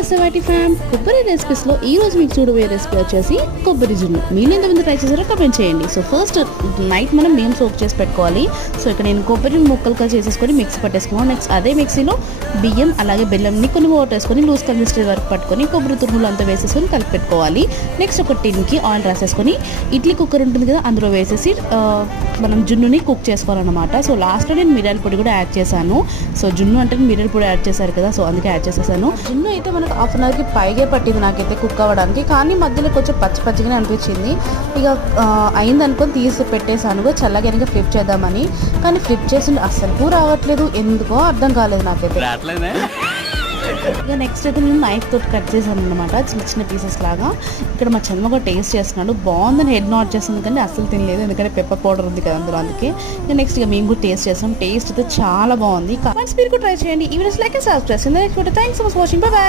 ఎస్ఎవైటీ ఫ్యామ్ కొబ్బరి రెసిపీస్లో ఈ రోజు మీకు చూడబోయే రెసిపీ వచ్చేసి కొబ్బరి జున్ను. మీరు ఎంతమంది ట్రై చేశారో కమెంట్ చేయండి. సో ఫస్ట్ నైట్ మనం మేము సోక్ చేసి పెట్టుకోవాలి. సో ఇక్కడ నేను కొబ్బరి ముక్కలుగా చేసేసుకొని మిక్సీ పట్టేసుకున్నాను. నెక్స్ట్ అదే మిక్సీలో బియ్యం అలాగే బెల్లంని కొన్ని వాటర్ వేసుకొని లూజ్ కన్సిస్టెన్సీ వరకు పట్టుకొని కొబ్బరి తురుములు అంతా వేసేసుకొని కలిపి పెట్టుకోవాలి. నెక్స్ట్ ఒక టిన్కి ఆయిల్ రాసేసుకొని ఇడ్లీ కుక్కర్ ఉంటుంది కదా అందులో వేసేసి మనం జున్నుని కుక్ చేసుకోవాలన్నమాట. సో లాస్ట్లో నేను మిరియాల పొడి కూడా యాడ్ చేశాను. సో జున్ను అంటే మిరియాల పొడి యాడ్ చేశారు కదా, సో అందుకే యాడ్ చేసేసాను. జున్ను అయితే మనకు హాఫ్ అన్ అవర్కి పైగే పట్టింది నాకైతే కుక్ అవ్వడానికి, కానీ మధ్యలో కొంచెం పచ్చి పచ్చిగానే అనిపించింది. ఇక అయిందనుకొని తీసి పెట్టేశాను చల్లగా ఫ్లిప్ చేద్దామని, కానీ ఫ్లిప్ చేసి అస్సలు రావట్లేదు, ఎందుకో అర్థం కాలేదు నాకైతే. ఇక నెక్స్ట్ అయితే నేను నైఫ్ తోటి కట్ చేశాను అనమాట, చిన్న చిన్న పీసెస్ లాగా. ఇక్కడ మా చంద్ర కూడా టేస్ట్ చేస్తున్నాడు, బాగుందని హెడ్ నాట్ చేస్తుంది, కానీ అసలు తినలేదు ఎందుకంటే పెప్పర్ పౌడర్ ఉంది కదా అందులో, అందుకే. ఇక నెక్స్ట్ ఇక మేము కూడా టేస్ట్ చేస్తాం. టేస్ట్ అయితే చాలా బాగుంది. కమెంట్స్ మీరు కూడా ట్రై చేయండి. ఈ వీడియోస్ లైక్ అండ్ సబ్స్క్రైబ్ చేయండి. Thanks for watching. By by.